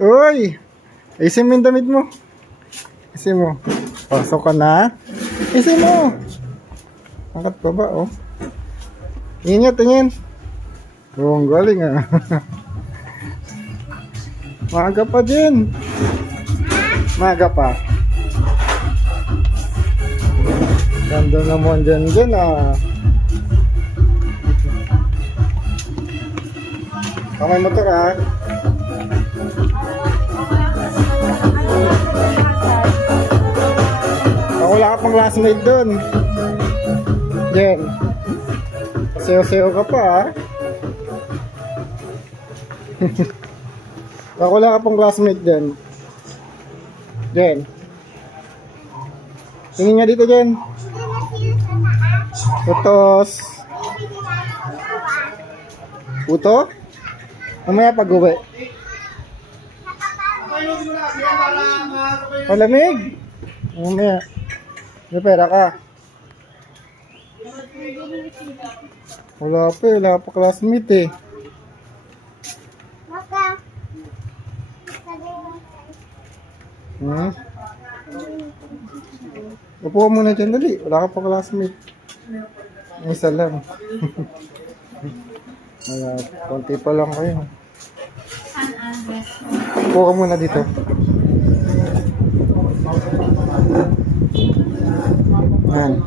Uy! Isim mo yung damit mo. Isim mo. Pasok ka na. Isim mo. Angkat pa ba, oh? Tingin niya, tingin. Oh, ang galing ah. Maaga pa din. Maaga pa. Ganda naman dyan ah. Kamay motor ah. Wala ka pang classmate dun. Jen. Sayo-sayo ka pa ah. Wala ka pang classmate dun. Jen. Tingin nga dito, Jen. Putos. Puto? Mamaya pag-uwi. Malamig. Mamaya. May pera ka. Wala pa classmate eh. Upo ka muna dyan, dali. Wala ka pa classmate. Isa lang. Wala, konti pa lang kayo. Upo ka muna dito. Yan.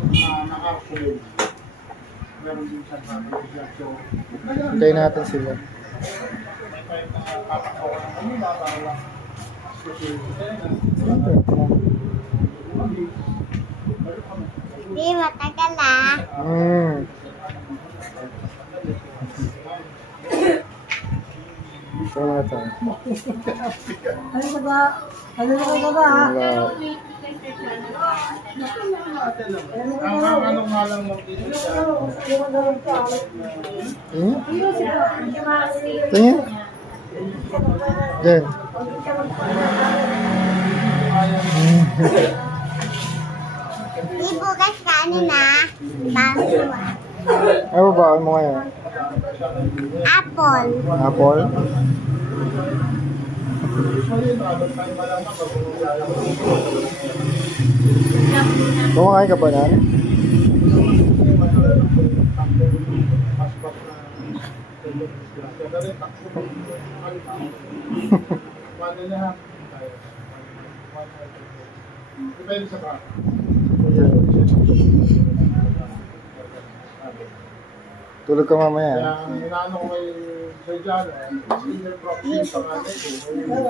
Hintayin natin sila. Hindi, matagal ah. Ito natin. Ano ka ba? Ano ka ba? Ang nga lang mag-dito Tingin? Jen. Di bukas ka ano na? Baso ah. Ano ba mo ngayon? Apple. Apple? Kumakain ka ba na? Depende sa baka. Tulog ka mamaya. Kaya inaano ko kay Sir John, senior proxy pangalan ko.